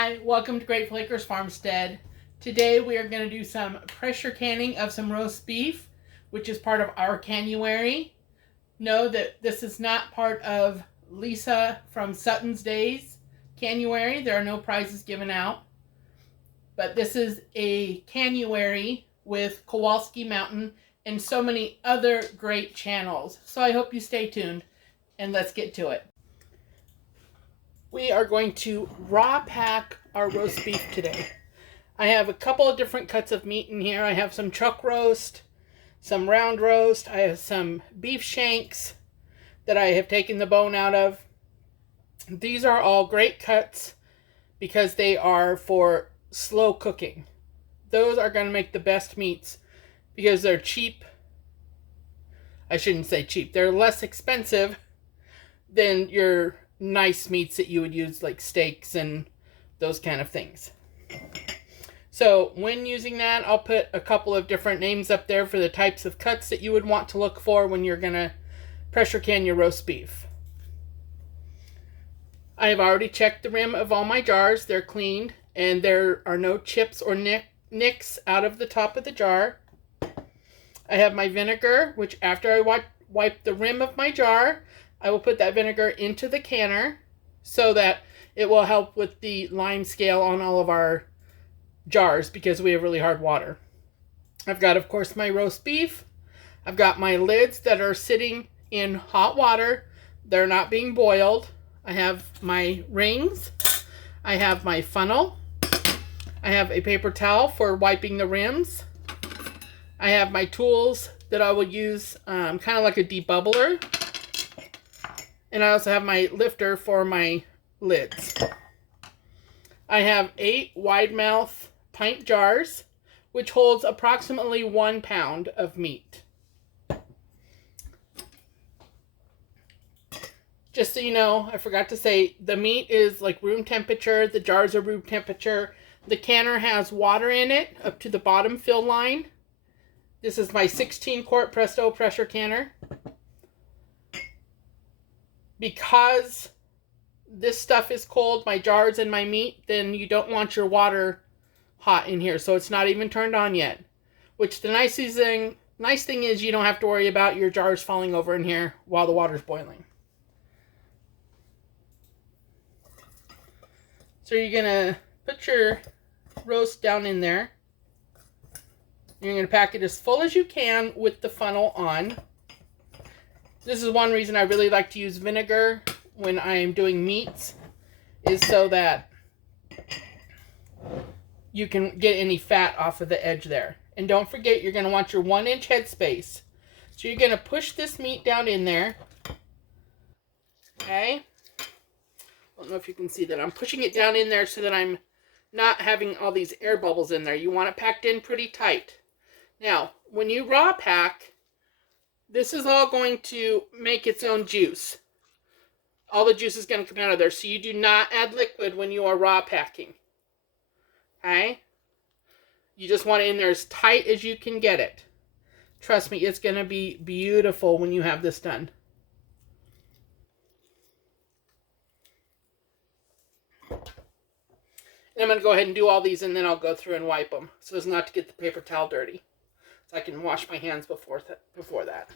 Hi, welcome to Grateful Acres Farmstead. Today we are going to do some pressure canning of some roast beef, which is part of our CANUARY. Know that this is not part of Lisa from Sutton's Days CANUARY. There are no prizes given out. But this is a CANUARY with KowalskiMountain and so many other great channels. So I hope you stay tuned and let's get to it. We are going to raw pack our roast beef today. I have a couple of different cuts of meat in here. I have some chuck roast, some round roast. I have some beef shanks that I have taken the bone out of. These are all great cuts because they are for slow cooking. Those are going to make the best meats because they're cheap. I shouldn't say cheap. They're less expensive than your nice meats that you would use, like steaks and those kind of things. So when using that, I'll put a couple of different names up there for the types of cuts that you would want to look for when you're gonna pressure can your roast beef. I have already checked the rim of all my jars. They're cleaned and there are no chips or nicks out of the top of the jar. I have my vinegar, which after I wipe the rim of my jar, I will put that vinegar into the canner so that it will help with the lime scale on all of our jars because we have really hard water. I've got, of course, my roast beef. I've got my lids that are sitting in hot water. They're not being boiled. I have my rings. I have my funnel. I have a paper towel for wiping the rims. I have my tools that I will use kind of like a debubbler. And I also have my lifter for my lids. I have 8 wide mouth pint jars, which holds approximately 1 pound of meat. Just so you know, I forgot to say, the meat is like room temperature. The jars are room temperature. The canner has water in it up to the bottom fill line. This is my 16-quart Presto pressure canner. Because this stuff is cold, my jars and my meat, then you don't want your water hot in here. So it's not even turned on yet. Which the nice thing is you don't have to worry about your jars falling over in here while the water's boiling. So you're going to put your roast down in there. You're going to pack it as full as you can with the funnel on. This is one reason I really like to use vinegar when I am doing meats, is so that you can get any fat off of the edge there. And don't forget, you're going to want your 1-inch headspace. So you're going to push this meat down in there. Okay? I don't know if you can see that. I'm pushing it down in there so that I'm not having all these air bubbles in there. You want it packed in pretty tight. Now, when you raw pack, this is all going to make its own juice. All the juice is going to come out of there. So you do not add liquid when you are raw packing. Okay? You just want it in there as tight as you can get it. Trust me, it's going to be beautiful when you have this done. And I'm going to go ahead and do all these and then I'll go through and wipe them so as not to get the paper towel dirty. So I can wash my hands before that.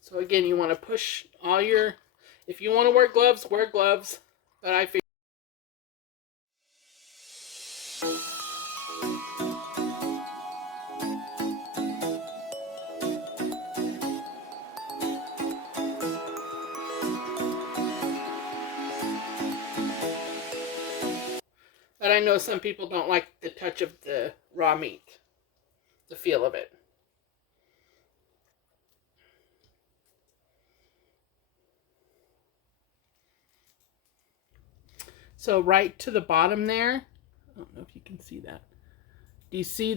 So again, you want to push all your, if you want to wear gloves, wear gloves. But I figure but I know some people don't like the touch of the raw meat, the feel of it. So right to the bottom there, I don't know if you can see that. Do you see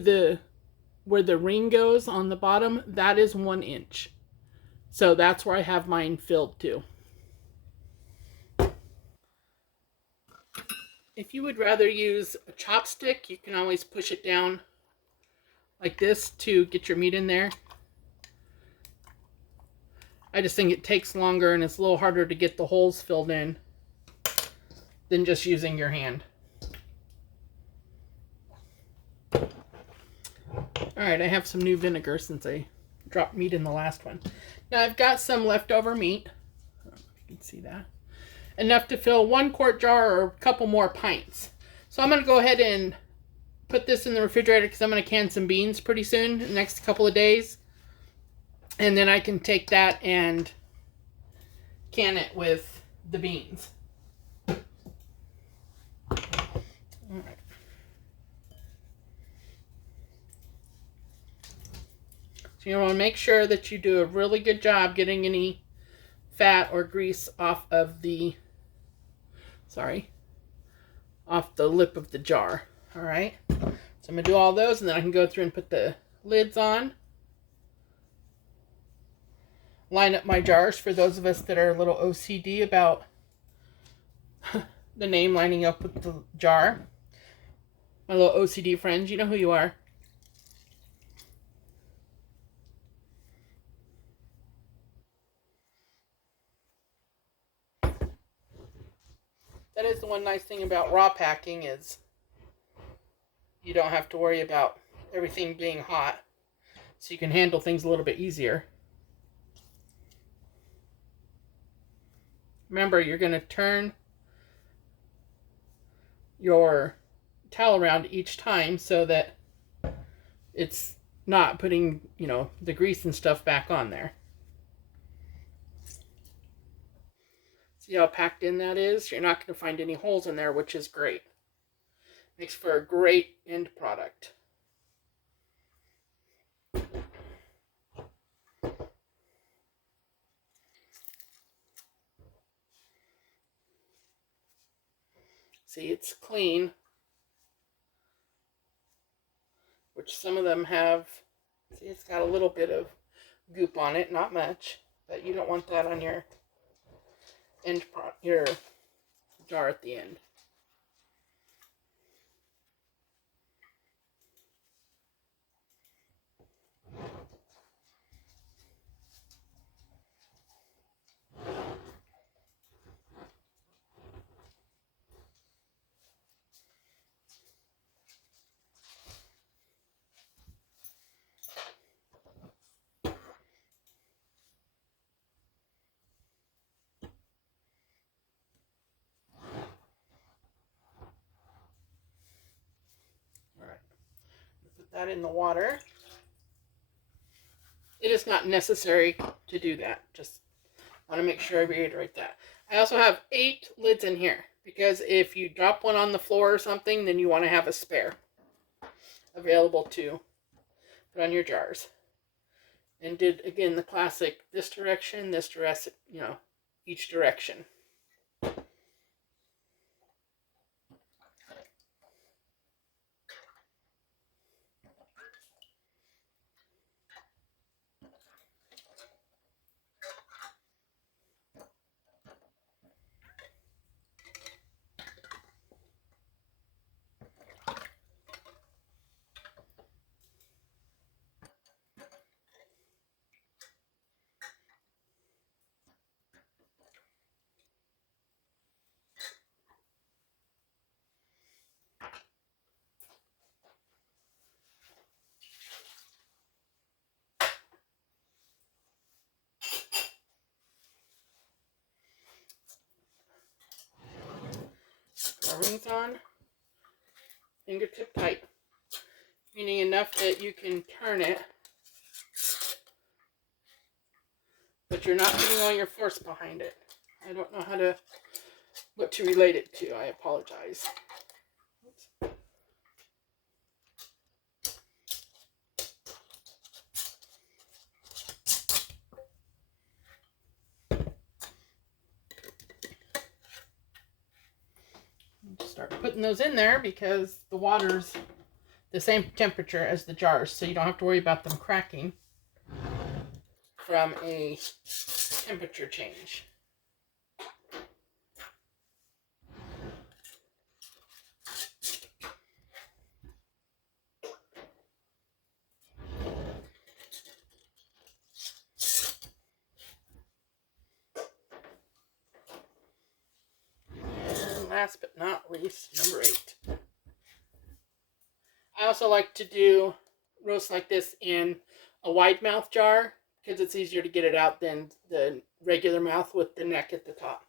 where the ring goes on the bottom? That is 1 inch. So that's where I have mine filled to. If you would rather use a chopstick, you can always push it down like this to get your meat in there. I just think it takes longer and it's a little harder to get the holes filled in than just using your hand. Alright, I have some new vinegar since I dropped meat in the last one. Now I've got some leftover meat. I don't know if you can see that. Enough to fill 1 quart jar or a couple more pints. So I'm going to go ahead and put this in the refrigerator because I'm going to can some beans pretty soon, in the next couple of days. And then I can take that and can it with the beans. All right. So you want to make sure that you do a really good job getting any fat or grease off of the, off the lip of the jar. All right. So I'm going to do all those and then I can go through and put the lids on. Line up my jars for those of us that are a little OCD about the name lining up with the jar. My little OCD friends, you know who you are. That is the one nice thing about raw packing is you don't have to worry about everything being hot. So you can handle things a little bit easier. Remember, you're going to turn your towel around each time so that it's not putting, you know, the grease and stuff back on there. See how packed in that is? You're not going to find any holes in there, which is great. Makes for a great end product. See, it's clean, which some of them have. See, it's got a little bit of goop on it, not much, but you don't want that on your your jar at the end. That in the water. It is not necessary to do that. Just want to make sure I reiterate that. I also have 8 lids in here because if you drop one on the floor or something, then you want to have a spare available to put on your jars. And did again the classic this direction, you know, each direction. Rings on, fingertip tight, meaning enough that you can turn it, but you're not putting all your force behind it. I don't know what to relate it to. I apologize. Oops. Start putting those in there because the water's the same temperature as the jars, so you don't have to worry about them cracking from a temperature change. last but not least, number 8. I also like to do roast like this in a wide mouth jar because it's easier to get it out than the regular mouth with the neck at the top.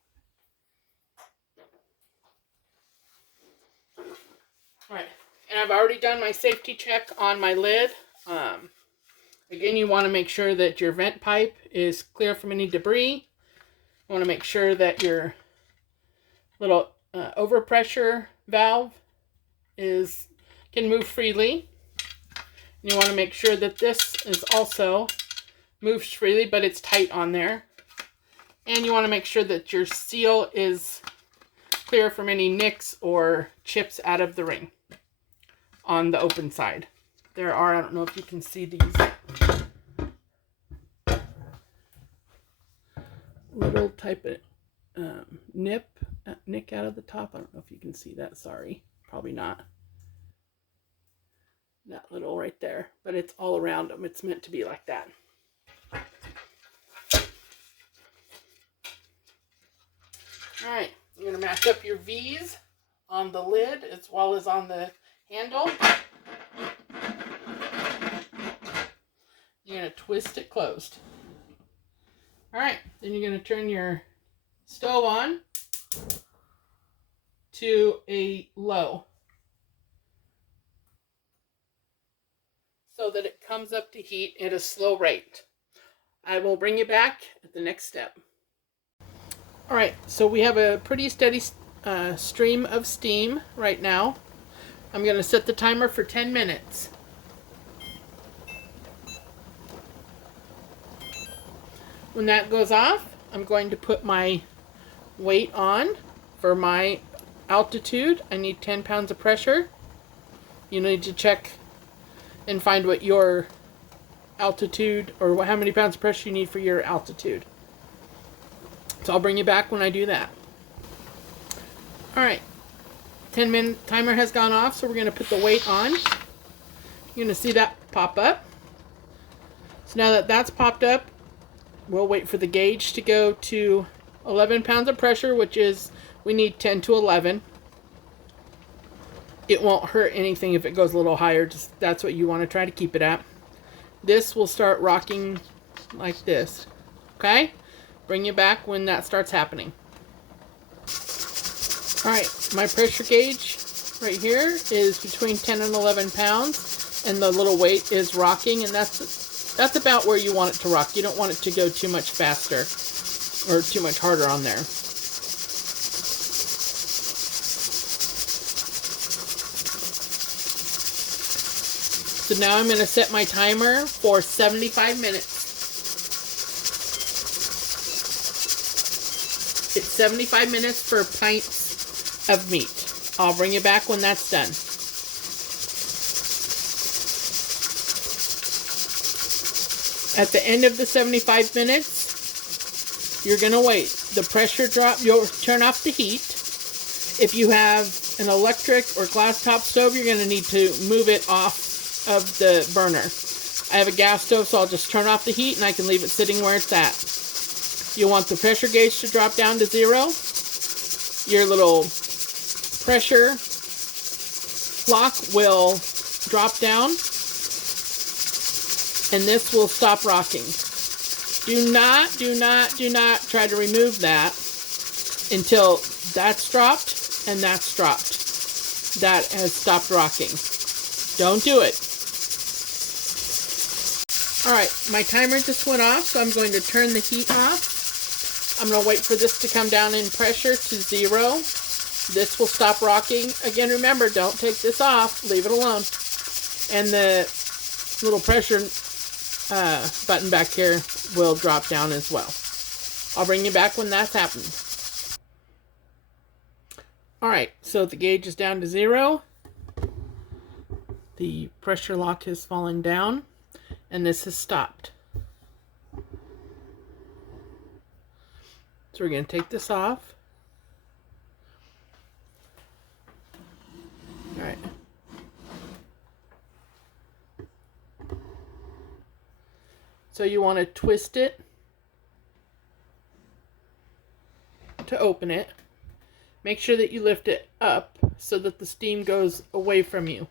Alright, and I've already done my safety check on my lid. Again, you want to make sure that your vent pipe is clear from any debris. You want to make sure that your little overpressure valve can move freely. And you want to make sure that this is also moves freely, but it's tight on there. And you want to make sure that your seal is clear from any nicks or chips out of the ring on the open side. There are, I don't know if you can see these little type of nick out of the top. I don't know if you can see that, sorry. Probably not. That little right there, but it's all around them. It's meant to be like that. All right, you're gonna match up your V's on the lid as well as on the handle. You're gonna twist it closed. All right, then you're gonna turn your stove on to a low so that it comes up to heat at a slow rate. I will bring you back at the next step. All right, so we have a pretty steady stream of steam right now. I'm going to set the timer for 10 minutes. When that goes off, I'm going to put my weight on for my altitude. I need 10 pounds of pressure. You need to check and find what your altitude or how many pounds of pressure you need for your altitude. So I'll bring you back when I do that. All right, 10-minute timer has gone off, so we're going to put the weight on. You're going to see that pop up. So now that that's popped up, we'll wait for the gauge to go to 11 pounds of pressure, which is, we need 10 to 11. It won't hurt anything if it goes a little higher, just that's what you want to try to keep it at. This will start rocking like this, okay? Bring you back when that starts happening. All right, my pressure gauge right here is between 10 and 11 pounds, and the little weight is rocking, and that's about where you want it to rock. You don't want it to go too much faster or too much harder on there. So now I'm going to set my timer for 75 minutes. It's 75 minutes for pints of meat. I'll bring you back when that's done. At the end of the 75 minutes, you're going to wait. The pressure drop, you'll turn off the heat. If you have an electric or glass top stove, you're going to need to move it off of the burner. I have a gas stove, so I'll just turn off the heat and I can leave it sitting where it's at. You want the pressure gauge to drop down to 0. Your little pressure lock will drop down and this will stop rocking. Do not try to remove that until that's dropped and that's dropped. That has stopped rocking. Don't do it. Alright, my timer just went off, so I'm going to turn the heat off. I'm going to wait for this to come down in pressure to 0. This will stop rocking. Again, remember, don't take this off. Leave it alone. And the little pressure button back here will drop down as well. I'll bring you back when that's happened. Alright, so the gauge is down to 0. The pressure lock has fallen down, and this has stopped. So we're going to take this off. All right. So you want to twist it to open it. Make sure that you lift it up so that the steam goes away from you,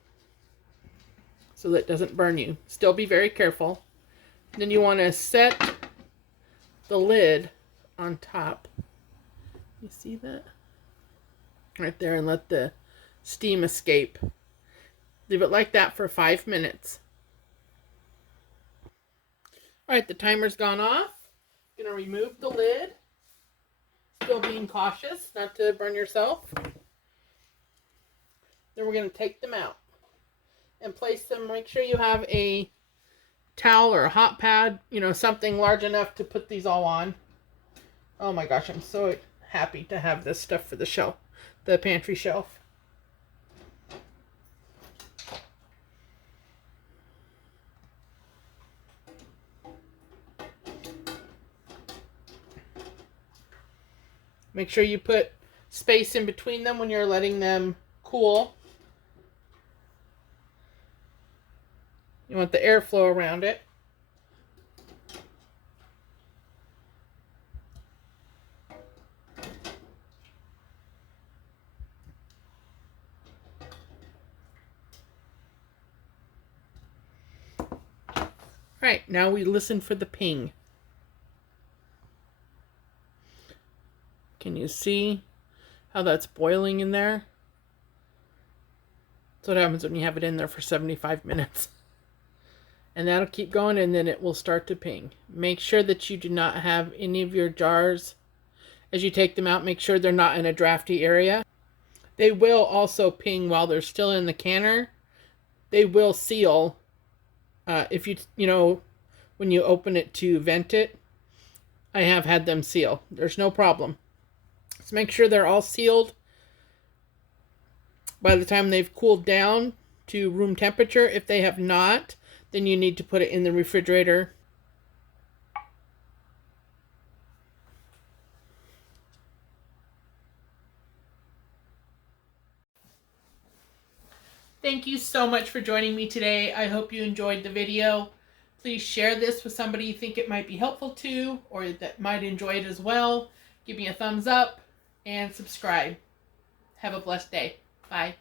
so that it doesn't burn you. Still be very careful. Then you want to set the lid on top. You see that? Right there, and let the steam escape. Leave it like that for 5 minutes. Alright, the timer's gone off. I'm going to remove the lid. Still being cautious not to burn yourself. Then we're going to take them out and place them. Make sure you have a towel or a hot pad, you know, something large enough to put these all on. Oh my gosh, I'm so happy to have this stuff for the shelf, the pantry shelf. Make sure you put space in between them when you're letting them cool. You want the airflow around it. Right, now we listen for the ping. Can you see how that's boiling in there? That's what happens when you have it in there for 75 minutes. And that'll keep going, and then it will start to ping. Make sure that you do not have any of your jars, as you take them out, make sure they're not in a drafty area. They will also ping while they're still in the canner. They will seal if you know, when you open it to vent it. I have had them seal. There's no problem. So make sure they're all sealed by the time they've cooled down to room temperature. If they have not, then you need to put it in the refrigerator. Thank you so much for joining me today. I hope you enjoyed the video. Please share this with somebody you think it might be helpful to, or that might enjoy it as well. Give me a thumbs up and subscribe. Have a blessed day. Bye.